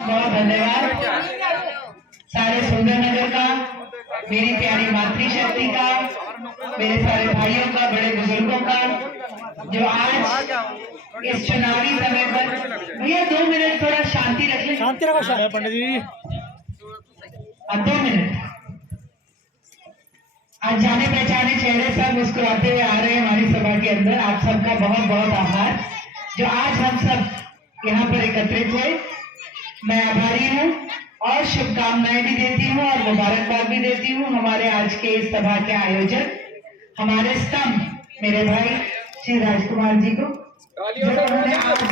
बहुत धन्यवाद सारे सुंदरनगर का, मेरी प्यारी मातृशक्ति का, मेरे सारे भाइयों का, बड़े बुजुर्गों का, जो आज इस चुनावी समय पर भैया 2 मिनट थोड़ा शांति रख ले। शांति रखो पंडित जी। अब 2 मिनट। आज जाने पहचाने चेहरे सब मुस्कुराते हुए आ रहे हैं हमारी सभा के अंदर। आप सबका बहुत बहुत आभार जो आज हम सब यहाँ पर एकत्रित हुए। मैं आभारी हूँ और शुभकामनाएं भी देती हूँ और मुबारकबाद भी देती हूँ हमारे आज के इस सभा के आयोजक हमारे स्तंभ मेरे भाई श्री राजकुमार जी को, जो उन्होंने आज,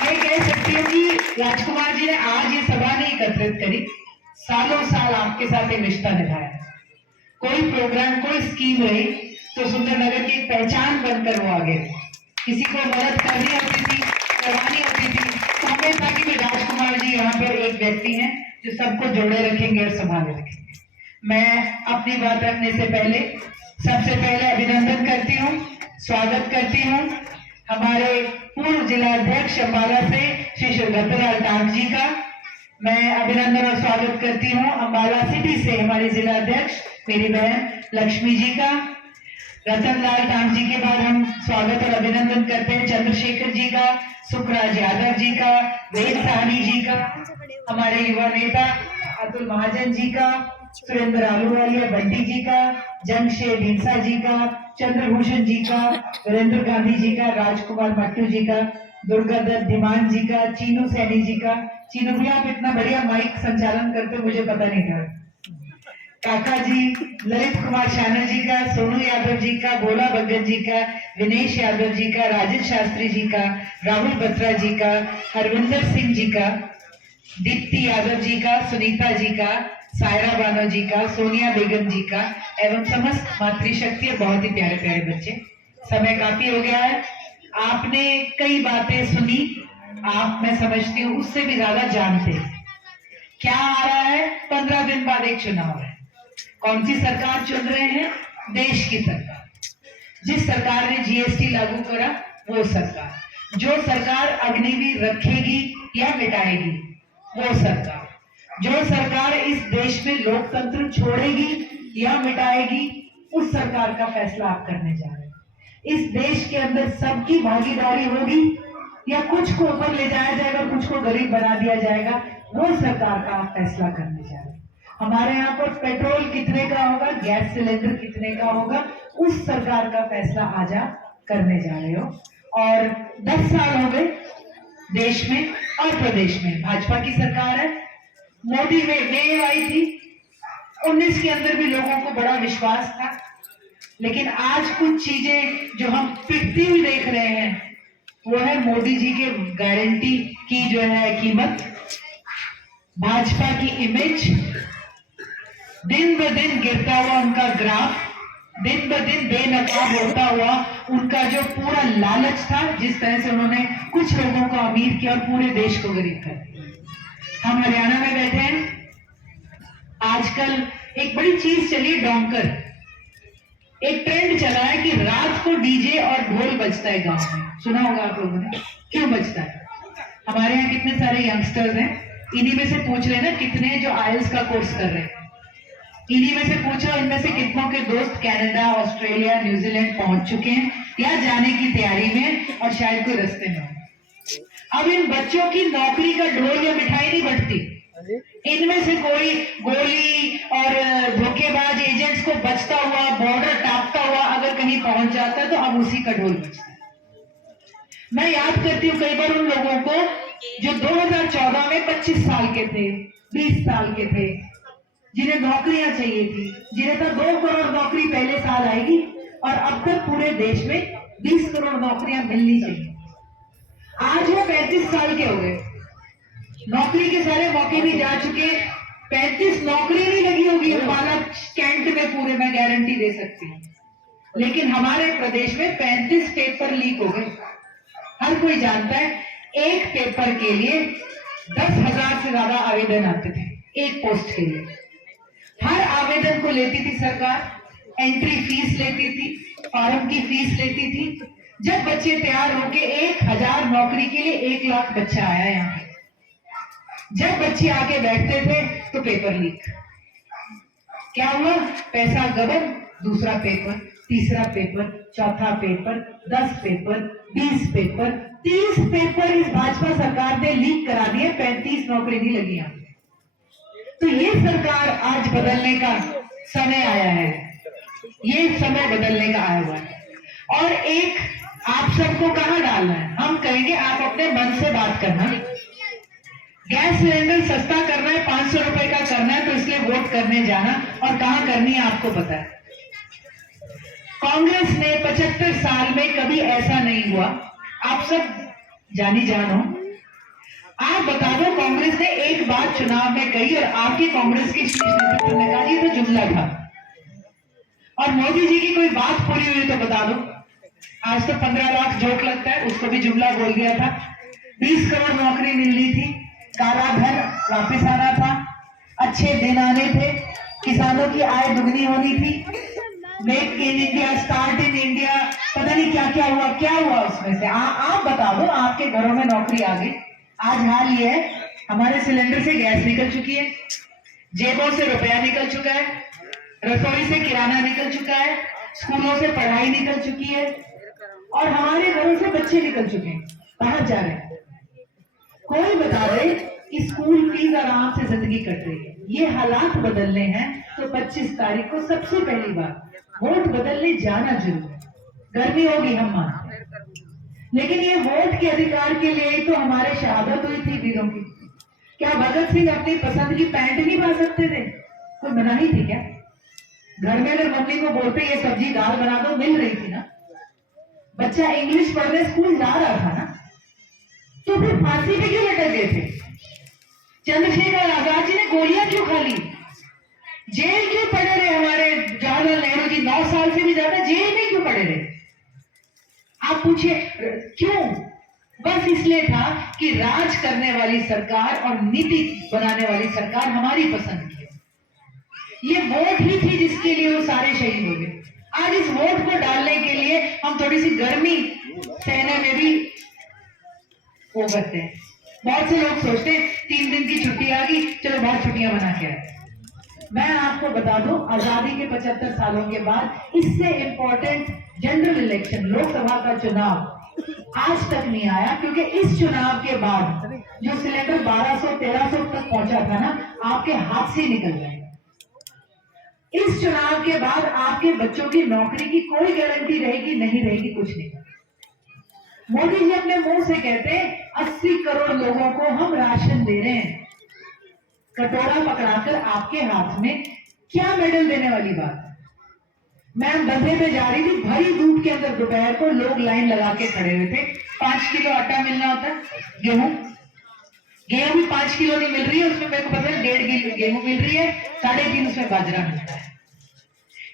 मैं कह सकती हूँ कि राजकुमार जी ने आज ये सभा नहीं एकत्रित करी, सालों साल आपके साथ एक रिश्ता निभाया। कोई प्रोग्राम, कोई स्कीम रही तो सुंदरनगर की पहचान बनकर वो आगे, किसी को मदद करनी होती थी, करवानी होती थी, तो हमें था कि राजकुमार जी यहाँ पर एक व्यक्ति हैं जो सबको जोड़े रखेंगे और संभाले रखेंगे। मैं अपनी बात रखने से पहले सबसे पहले अभिनंदन करती हूँ, स्वागत करती हूँ हमारे पूर्व जिलाध्यक्ष अम्बाला से श्री रतनलाल टांक जी का। मैं अभिनंदन और स्वागत करती हूँ अम्बाला सिटी से हमारी जिलाध्यक्ष मेरी बहन लक्ष्मी जी का। रतनलाल टांक जी के बाद हम स्वागत और अभिनंदन करते हैं चंद्रशेखर जी का, सुखराज यादव जी का, वेद साहनी जी का, हमारे युवा नेता अतुल महाजन जी का, सुरेंद्र आलूवालिया बंटी जी का, जंगशेर ढींसा जी का, चंद्रभूषण जी का, वीरेंद्र गांधी जी का, राजकुमार मट्टू जी का, दुर्गादत्त धीमान जी का, चीनू सैनी जी का। चीनू भी आप इतना बढ़िया माइक संचालन करते हो, मुझे पता नहीं था। काका जी, ललित कुमार शानल जी का, सोनू यादव जी का, भोला बग्गन जी का, विनेश यादव जी का, राजेश शास्त्री जी का, राहुल बत्रा जी का, हरविंदर सिंह जी का, दीप्ति यादव जी का, सुनीता जी का, सायरा बानो जी का, सोनिया बेगम जी का एवं समस्त मातृशक्ति और बहुत ही प्यारे प्यारे बच्चे। समय काफी हो गया है, आपने कई बातें सुनी, आप मैं समझती हूँ उससे भी ज्यादा जानते क्या आ रहा है। 15 दिन बाद एक चुनाव है, कौन सी सरकार चुन रहे हैं? देश की सरकार। जिस सरकार ने जीएसटी लागू करा वो सरकार, जो सरकार अग्निवीर रखेगी या मिटाएगी वो सरकार, जो सरकार इस देश में लोकतंत्र छोड़ेगी या मिटाएगी उस सरकार का फैसला आप करने जा रहे हैं। इस देश के अंदर सबकी भागीदारी होगी या कुछ को ऊपर ले जाया जाएगा, कुछ को गरीब बना दिया जाएगा, वो सरकार का आप फैसला करने जा रहे हैं। हमारे यहाँ पर पेट्रोल कितने का होगा, गैस सिलेंडर कितने का होगा, उस सरकार का फैसला आज आप करने जा रहे हो। और 10 साल हो गए देश में और प्रदेश में भाजपा की सरकार है। मोदी में आई थी 19 के अंदर भी लोगों को बड़ा विश्वास था, लेकिन आज कुछ चीजें जो हम पिटती हुई देख रहे हैं वो है मोदी जी के गारंटी की जो है कीमत, भाजपा की इमेज, दिन ब दिन गिरता हुआ उनका ग्राफ, दिन ब दिन बेनकाब होता हुआ उनका जो पूरा लालच था, जिस तरह से उन्होंने कुछ लोगों को अमीर किया और पूरे देश को गरीब कर दिया। हम हरियाणा में बैठे हैं, आजकल एक बड़ी चीज चली डोंकर, एक ट्रेंड चला है कि रात को डीजे और ढोल बजता है गांव में, सुना होगा आप लोगों ने। क्यों बजता है? हमारे यहाँ कितने सारे यंगस्टर्स हैं, इन्हीं में से पूछ रहे ना कितने जो आईएलटीएस का कोर्स कर रहे हैं, इन्हीं में से पूछो इनमें से कितनों के दोस्त कनाडा, ऑस्ट्रेलिया, न्यूजीलैंड पहुंच चुके हैं या जाने की तैयारी में और शायद कोई रास्ते में हो। अब इन बच्चों की नौकरी का ढोल या मिठाई नहीं बटती, इनमें से कोई गोली और धोखेबाज एजेंट्स को बचता हुआ, बॉर्डर टापता हुआ अगर कहीं पहुंच जाता है तो अब उसी का ढोल बजता है। मैं याद करती हूँ कई बार उन लोगों को जो 2014 में 25 साल के थे, 20 साल के थे, जिन्हें नौकरियां चाहिए थी, जिन्हें तो 2 करोड़ नौकरी पहले साल आएगी और अब तक पूरे देश में 20 करोड़ नौकरियां मिलनी चाहिए। आज वो 35 साल के हो गए, नौकरी के सारे मौके भी जा चुके, 35 नौकरी नहीं लगी होगी अम्बाला कैंट में पूरे, मैं गारंटी दे सकती हूँ। लेकिन हमारे प्रदेश में 35 पेपर लीक हो गए। हर कोई जानता है एक पेपर के लिए 10,000 से ज्यादा आवेदन आते थे एक पोस्ट के लिए। हर आवेदन को लेती थी सरकार, एंट्री फीस लेती थी, फॉर्म की फीस लेती थी, जब बच्चे तैयार होके 1000 नौकरी के लिए 1 लाख बच्चा आया यहाँ पे। जब बच्चे आके बैठते थे तो पेपर लीक। क्या हुआ? पैसा गबन, दूसरा पेपर, तीसरा पेपर, चौथा पेपर, 10 पेपर, 20 पेपर, 30 पेपर इस भाजपा सरकार ने लीक करा दिए, 35 नौकरी नहीं लगी यहाँ। तो ये सरकार आज बदलने का समय आया है, ये समय बदलने का आया हुआ है। और एक आप सबको कहां डालना है? हम कहेंगे आप अपने मन से बात करना। गैस सिलेंडर सस्ता करना है, 500 रुपए का करना है, तो इसलिए वोट करने जाना, और कहां करनी है आपको पता है। कांग्रेस ने 75 साल में कभी ऐसा नहीं हुआ, आप सब जानी जानो। आप बता दो कांग्रेस ने एक बात चुनाव में कही और आपके कांग्रेस के शीर्ष नेतृत्व ने कहा ये तो जुमला था, और मोदी जी की कोई बात पूरी हुई तो बता दो। आज तो 15 लाख जोक लगता है, उसको भी जुमला बोल दिया था। 20 करोड़ नौकरी मिलनी थी, काला धन वापस आना था, अच्छे दिन आने थे, किसानों की आय दुगनी होनी थी, make in India, start in India, पता नहीं क्या क्या हुआ उसमें से। आप बता दो, आपके घरों में नौकरी आ गई। आज हाल ये है, हमारे सिलेंडर से गैस निकल चुकी है, जेबों से रुपया निकल चुका है, रसोई से किराना निकल चुका है, स्कूलों से पढ़ाई निकल चुकी है, और हमारे घरों से बच्चे निकल चुके हैं। कहां जा रहे हैं? कोई बता दे कि स्कूल फीस आराम से जिंदगी कट रही है। ये हालात बदलने हैं तो 25 तारीख को सबसे पहली बार वोट बदलने जाना जरूर है। गर्मी होगी हम मानते हैं, लेकिन ये वोट के अधिकार के लिए तो हमारे शहादत हुई थी वीरों की। क्या भगत सिंह अपनी पसंद की पैंट नहीं पा सकते थे? कोई मनाही थी क्या? घर में अगर मम्मी को बोलते ये सब्जी दाल बना दो, मिल रही थी ना। बच्चा इंग्लिश पढ़ने स्कूल जा रहा था ना, तो फिर फांसी पे क्यों लटक गए थे? चंद्रशेखर आजाद जी ने गोलियां क्यों खा ली? जेल क्यों पड़े रहे हमारे जवाहरलाल नेहरू जी? 9 साल से भी ज्यादा जेल में क्यों पड़े रहे? आप पूछिए क्यों? बस इसलिए था कि राज करने वाली सरकार और नीति बनाने वाली सरकार हमारी पसंद की। ये वोट ही थी जिसके लिए वो सारे शहीद हो गए। आज इस वोट को डालने के लिए हम थोड़ी सी गर्मी सहने में भी वो करते हैं। बहुत से लोग सोचते हैं 3 दिन की छुट्टी आ गई, चलो बहुत छुट्टियां बना के आए। मैं आपको बता दूं, आजादी के 75 सालों के बाद इससे इंपॉर्टेंट जनरल इलेक्शन, लोकसभा का चुनाव आज तक नहीं आया, क्योंकि इस चुनाव के बाद जो सिलेंडर 1200-1300 तक पहुंचा था ना, आपके हाथ से निकल जाएगा। इस चुनाव के बाद आपके बच्चों की नौकरी की कोई गारंटी रहेगी नहीं रहेगी, कुछ नहीं। मोदी जी अपने मुंह से कहते हैं 80 करोड़ लोगों को हम राशन दे रहे हैं, कटोरा पकड़ाकर आपके हाथ में, क्या मेडल देने वाली बात। मैं बंधे पे जा रही थी, भरी धूप के अंदर दोपहर को लोग लाइन लगा के खड़े हुए थे। 5 किलो आटा मिलना होता है, गेहूं भी 5 किलो नहीं मिल रही है, उसमें मेरे को पता है 1.5 किलो गेहूं मिल रही है, 3.5 उसमें बाजरा मिलता है।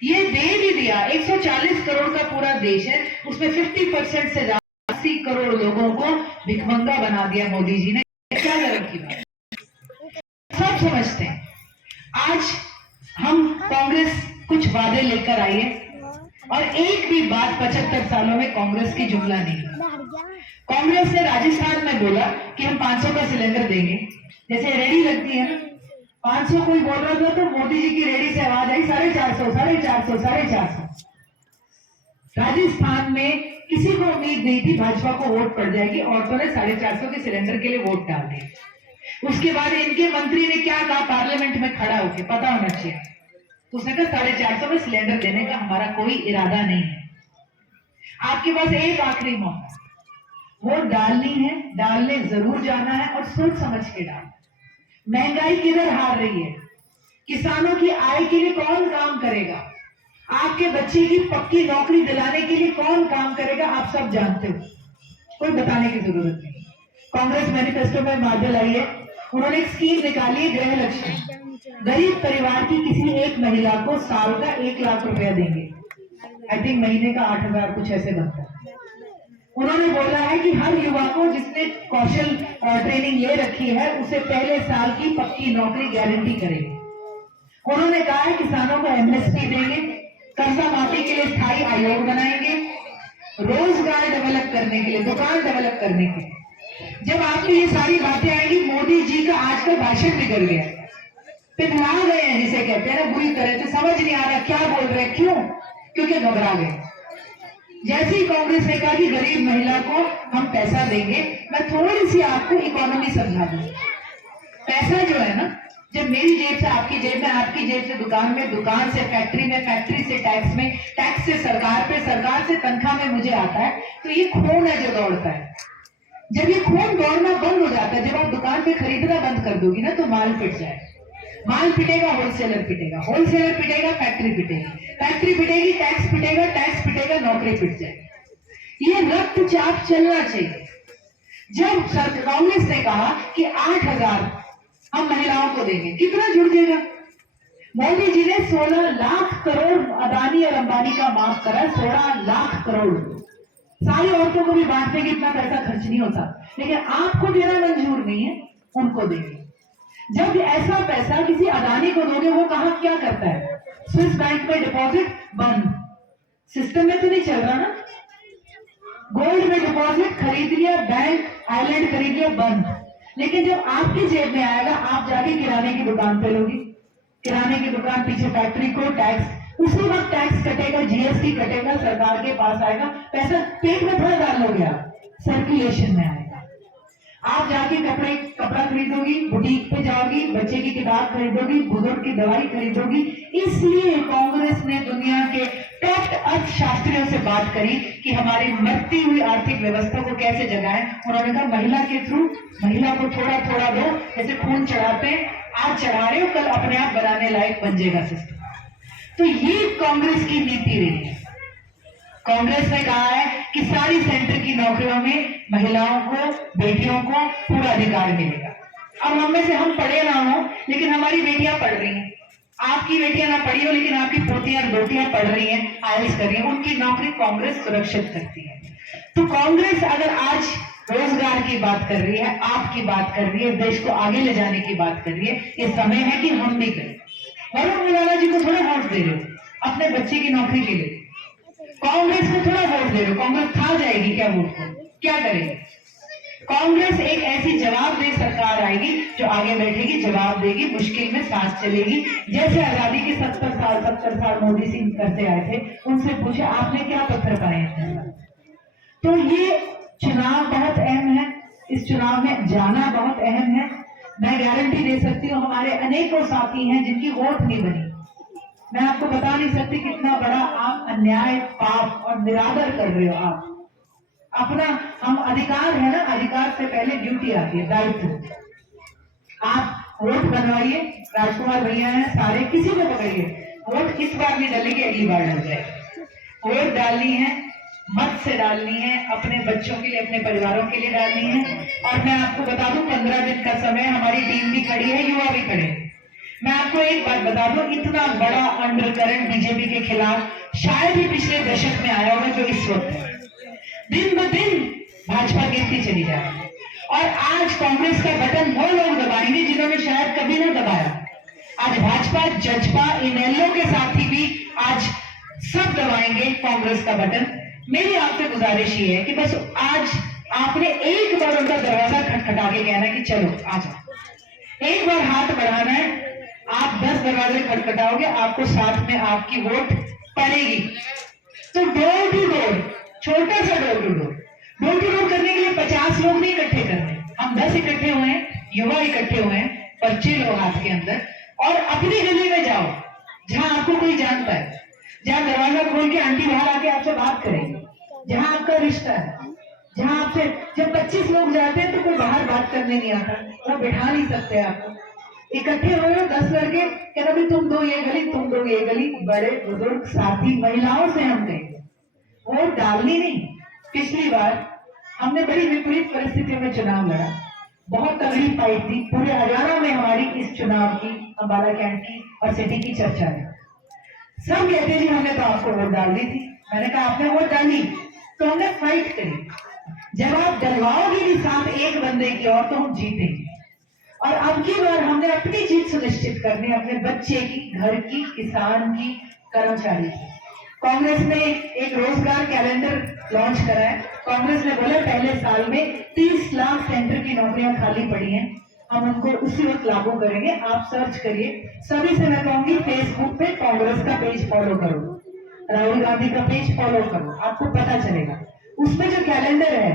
ये दे भी दिया। 140 करोड़ का पूरा देश है, उसमें 50% से ज्यादा 80 करोड़ लोगों को भिखमंगा बना दिया मोदी जी ने। क्या गरम की बात, सब समझते हैं। आज हम कांग्रेस कुछ वादे लेकर आई है, और एक भी बात 75 सालों में कांग्रेस की जुमला नहीं। कांग्रेस ने राजस्थान में बोला कि हम 500 का सिलेंडर देंगे, जैसे रेडी लगती है ना, 500 कोई बोल रहा था तो मोदी जी की रेडी से आवाज आई 450, 450, 450। राजस्थान में किसी को उम्मीद नहीं थी भाजपा को वोट पड़ जाएगी, औरतों ने 450 के सिलेंडर के लिए वोट डाल दिए। उसके बाद इनके मंत्री ने क्या कहा पार्लियामेंट में खड़ा होकर, पता होना चाहिए, उसने कहा 450 में सिलेंडर देने का हमारा कोई इरादा नहीं है। आपके पास एक आखिरी मौका, वोट डालनी है, डालने जरूर जाना है, और सोच समझ के डालना। महंगाई किधर हार रही है? किसानों की आय के लिए कौन काम करेगा? आपके बच्चे की पक्की नौकरी दिलाने के लिए कौन काम करेगा? आप सब जानते हो, कोई बताने की जरूरत नहीं। कांग्रेस मैनिफेस्टो में बादल आई है, उन्होंने एक स्कीम निकाली है, गृह लक्ष्मी। गरीब परिवार की किसी एक महिला को साल का 1 लाख रुपया देंगे। आई थिंक महीने का 8,000 कुछ ऐसे बनता है। उन्होंने बोला है कि हर युवा को जिसने कौशल ट्रेनिंग ले रखी है उसे पहले साल की पक्की नौकरी गारंटी करेंगे। उन्होंने कहा है किसानों को एमएसपी देंगे, कर्जा माफी के लिए स्थायी आयोग बनाएंगे, रोजगार डेवलप करने के लिए, दुकान डेवलप करने के लिए। जब आपको ये सारी बातें आएंगी, मोदी जी का आज का भाषण बिगड़ गया, पिघला गए हैं जिसे कहते हैं ना, बुरी तरह से समझ नहीं आ रहा क्या बोल रहे हैं, क्यों? क्योंकि घबरा गए। जैसे ही कांग्रेस ने कहा कि गरीब महिला को हम पैसा देंगे, मैं थोड़ी सी आपको इकोनॉमी समझा दूं। पैसा जो है ना, जब मेरी जेब से आपकी जेब में, आपकी जेब से दुकान में, दुकान से फैक्ट्री में, फैक्ट्री से टैक्स में, टैक्स से सरकार पे, सरकार से तनख्वाह में मुझे आता है, तो ये खून है जो दौड़ता है। जब ये खून दौड़ना बंद हो जाता है, जब आप दुकान पे खरीदना बंद कर दोगी ना, तो माल पिट जाए। माल पिटेगा, होलसेलर पिटेगा, होलसेलर पिटेगा, फैक्ट्री पिटेगी, फैक्ट्री पिटेगी, टैक्स पिटेगा, टैक्स पिटेगा, नौकरी पिट जाएगी। ये रक्तचाप चलना चाहिए। जब कांग्रेस ने कहा कि 8,000 हम महिलाओं को देंगे, कितना जुड़ जाएगा? मोदी जी ने 16 लाख करोड़ अदानी और अंबानी का माफ करा, 16 लाख करोड़। सारी औरतों को भी बांटने की इतना पैसा खर्च नहीं होता, लेकिन आपको देना मंजूर नहीं है, उनको देंगे। जब ऐसा पैसा किसी अदानी को दोगे, वो कहां क्या करता है? स्विस बैंक में डिपॉजिट बंद, सिस्टम में तो नहीं चल रहा ना। गोल्ड में डिपॉजिट खरीद लिया, बैंक आइलैंड खरीद लिया, बंद। लेकिन जब आपकी जेब में आएगा, आप जाके किराने की दुकान पे लोगी, किराने की दुकान पीछे फैक्ट्री को टैक्स, उसी वक्त टैक्स कटेगा, जीएसटी कटेगा, सरकार के पास आएगा, पैसा पेट में थोड़ा डाल लोगे, आप सर्कुलेशन में आएगा। आप जाके कपड़ा खरीदोगी, बुटीक पे जाओगी, बच्चे की किताब खरीदोगी, बुजुर्ग की दवाई खरीदोगी। इसलिए कांग्रेस ने दुनिया के टॉप अर्थशास्त्रियों से बात करी कि हमारी मरती हुई आर्थिक व्यवस्था को कैसे जगाएं। उन्होंने कहा महिला के थ्रू, महिला को थोड़ा थोड़ा दो, जैसे खून चढ़ाते हैं, आज चढ़ा रहे हो, कल अपने आप बनाने लायक बन जाएगा सिस्टम। तो ये कांग्रेस की नीति रही है। कांग्रेस ने कहा है कि सारी सेंटर की नौकरियों में महिलाओं को, बेटियों को पूरा अधिकार मिलेगा। अब हम में से हम पढ़े ना हो, लेकिन हमारी बेटियां पढ़ रही हैं। आपकी बेटियां ना पढ़ी हो, लेकिन आपकी पोतियां और बेटियां पढ़ रही हैं, आईएएस कर रही हैं, उनकी नौकरी कांग्रेस सुरक्षित करती है। तो कांग्रेस अगर आज रोजगार की बात कर रही है, आपकी बात कर रही है, देश को आगे ले जाने की बात कर रही है, ये समय है कि हम भी करें। वरुण मुलाला जी को थोड़ा वोट दे रहे हो अपने बच्चे की नौकरी के लिए, कांग्रेस को थोड़ा वोट दे रहे हो, कांग्रेस खा जाएगी क्या वोट को? क्या करेगी? कांग्रेस एक ऐसी जवाबदेह सरकार आएगी जो आगे बैठेगी, जवाब देगी, मुश्किल में सांस चलेगी। जैसे आजादी के 70 साल मोदी सिंह करते आए थे, उनसे पूछे आपने क्या पत्थर पाए हैं? तो ये चुनाव बहुत अहम है, इस चुनाव में जाना बहुत अहम है। मैं गारंटी दे सकती हूँ, हमारे अनेकों साथी हैं जिनकी वोट नहीं बनी। मैं आपको बता नहीं सकती कितना बड़ा आप अन्याय, पाप और निरादर कर रहे हो। आप अपना, हम अधिकार है ना, अधिकार से पहले ड्यूटी आती है, दायित्व। आप वोट बनवाइए, राजकुमार भैया हैं सारे, किसी को पकड़िए, वोट इस बार नहीं डालेंगे, अगली बार डाल जाएगी। वोट डालनी है, मत से डालनी है, अपने बच्चों के लिए, अपने परिवारों के लिए डालनी है। और मैं आपको बता दूं, 15 दिन का समय, हमारी टीम भी खड़ी है, युवा भी खड़े हैं। मैं आपको एक बात बता दूं, इतना बड़ा अंडरकरंट बीजेपी के खिलाफ शायद ही पिछले दशक में आया होगा जो इस वक्त है। दिन ब दिन भाजपा गिरती चली जा रही है, और आज कांग्रेस का बटन वो लोग दबाएंगे जिन्होंने शायद कभी ना दबाया। आज भाजपा, जजपा, इनेलो के साथी भी आज सब दबाएंगे कांग्रेस का बटन। मेरी आपसे गुजारिश ये है कि बस आज आपने एक बार उनका दरवाजा खटखटा के कहना है कि चलो आ जाओ, एक बार हाथ बढ़ाना है। आप 10 दरवाजे खटखटाओगे, आपको साथ में आपकी वोट पड़ेगी। तो डोर टू डोर, छोटा सा डोर टू डोर करने के लिए 50 लोग नहीं इकट्ठे करने, हम 10 इकट्ठे हुए हैं, युवा इकट्ठे हुए हैं, पर्चे लो हाथ के अंदर और अपनी गली में जाओ जहां आपको कोई जानता है, जहां दरवाजा खोल के आंटी बाहर आके आपसे बात करेंगे, जहां आपका रिश्ता है, जहां आपसे, जब 25 लोग जाते हैं तो कोई बाहर बात करने नहीं आता, वो बिठा नहीं सकते आपको। इकट्ठे हुए हो 10 लड़के, कहना भी तुम दो ये गली, तुम दो ये गली, बड़े बुजुर्ग साथी महिलाओं से हम कहेंगे वोट डालनी नहीं। पिछली बार हमने बड़ी विपरीत परिस्थितियों में चुनाव लड़ा, बहुत तगड़ी फाइट थी, पूरे हरियाणा में हमारी इस चुनाव की, अंबाला कैंट की और सिटी की चर्चा है। सब कहते जी हमने तो आपको वोट डाल दी थी। मैंने कहा आपने वोट डाली तो हमने फाइट करी, जब आप डलवाओगे भी साथ एक बंदे की और तो हम जीतेंगे। और अब की बार हमने अपनी जीत सुनिश्चित करनी, अपने बच्चे की, घर की, किसान की, कर्मचारी की। कांग्रेस ने एक रोजगार कैलेंडर लॉन्च करा है। कांग्रेस ने बोला पहले साल में 30 लाख सेंटर की नौकरियां खाली पड़ी हैं, हम उनको उसी वक्त लागू करेंगे। आप सर्च करिए, सभी से मैं कहूंगी फेसबुक पे कांग्रेस का पेज फॉलो करो, राहुल गांधी का पेज फॉलो करो, आपको पता चलेगा। उसमें जो कैलेंडर है,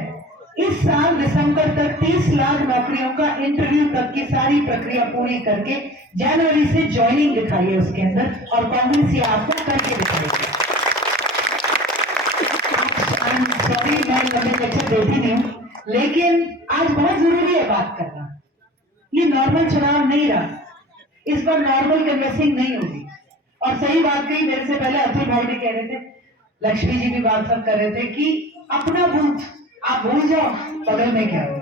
इस साल दिसंबर तक 30 लाख नौकरियों का इंटरव्यू तक की सारी प्रक्रिया पूरी करके जनवरी से ज्वाइनिंग दिखाई है उसके अंदर, और कांग्रेस ये आपको करके दिखाएगी। सॉरी मैं लंबे लेक्चर देती नहीं हूँ, लेकिन आज बहुत जरूरी है बात करना। ये नॉर्मल चुनाव नहीं रहा, इस बार नॉर्मल कन्वेंसिंग नहीं होगी। और सही बात कही मेरे से पहले अतुल भाई भी कह रहे थे, लक्ष्मी जी भी बात सब कर रहे थे कि अपना बूथ आप भूल जाओ, बगल में क्या हो।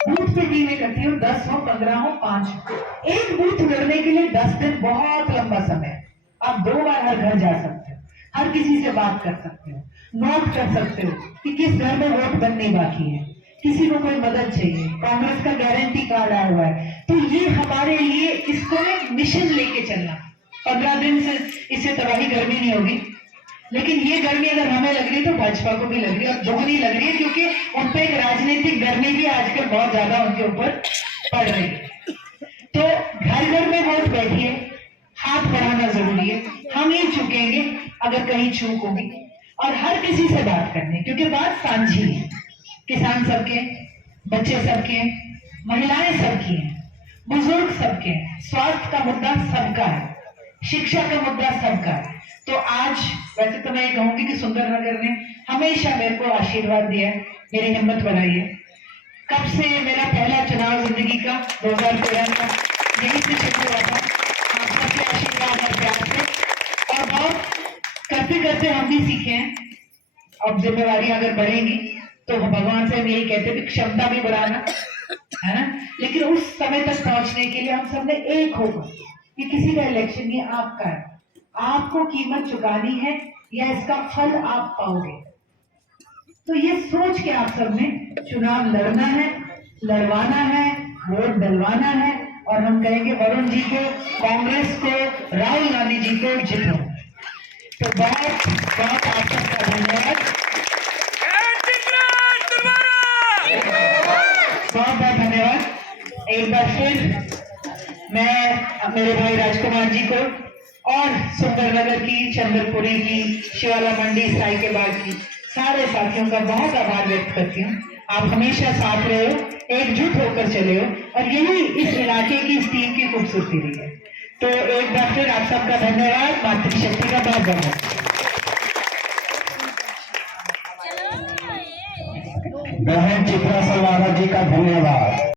बूथ पे टीमें करती हो, 10 हो, 15 हो, 5 हो। एक बूथ लड़ने के लिए 10 दिन बहुत लंबा समय। आप 2 बार हर घर जा सकते हो, हर किसी से बात कर सकते हो, नोट कर सकते हो कि किस घर में वोट बनने बाकी है, किसी को कोई मदद चाहिए, कांग्रेस का गारंटी कार्ड आया हुआ है। तो ये हमारे लिए इसको एक मिशन लेके चलना। 15 दिन से इससे तबाही गर्मी नहीं होगी, लेकिन ये गर्मी अगर हमें लग रही है तो भाजपा को भी लग रही है, और दोगुनी लग रही है, क्योंकि उन पे एक राजनीतिक गर्मी भी आजकल बहुत ज्यादा उनके ऊपर पड़ रही है। तो घर घर में वोट बैठिए, हाथ बढ़ाना जरूरी है। हम ही चूकेंगे अगर कहीं चूक होगी, और हर किसी से बात करनी, क्योंकि बात साझी है। किसान सबके, बच्चे सबके, महिलाएं सबकी हैं, बुजुर्ग सबके हैं, स्वास्थ्य का मुद्दा सबका है, शिक्षा का मुद्दा सबका है। तो आज वैसे तो मैं ये कहूंगी कि सुंदरनगर ने हमेशा मेरे को आशीर्वाद दिया है, मेरी हिम्मत बढ़ाई है। कब से मेरा पहला चुनाव जिंदगी का 2013 का यही से शुरू हुआ था, आप सबके आशीर्वाद और प्यार से, और बहुत करते करते हम भी सीखे हैं। अब जिम्मेवारी अगर बढ़ेगी तो भगवान से हम यही कहते हैं कि क्षमता भी बढ़ाना है ना, लेकिन उस समय तक पहुंचने के लिए हम सबने एक होकर, ये किसी का इलेक्शन ये आपका है, आपको कीमत चुकानी है या इसका फल आप पाओगे। तो ये सोच के आप सबने चुनाव लड़ना है, लड़वाना है, वोट डलवाना है, और हम कहेंगे वरुण जी को, कांग्रेस को, राहुल गांधी जी को जितो। तो बहुत बहुत आप सबका धन्यवाद, बहुत बहुत धन्यवाद। एक बार फिर मैं मेरे भाई राजकुमार जी को और सुंदरनगर की, चंद्रपुरी की, शिवाला मंडी, साइकेबाग की सारे साथियों का बहुत आभार व्यक्त करती हूँ। आप हमेशा साथ रहे हो, एकजुट होकर चले हो, और यही इस इलाके की, इस टीम की खूबसूरती रही है। तो एक बार फिर आप सबका धन्यवाद, मातृशक्ति का बहुत बहुत। बहन चित्रा सलवारा जी का धन्यवाद।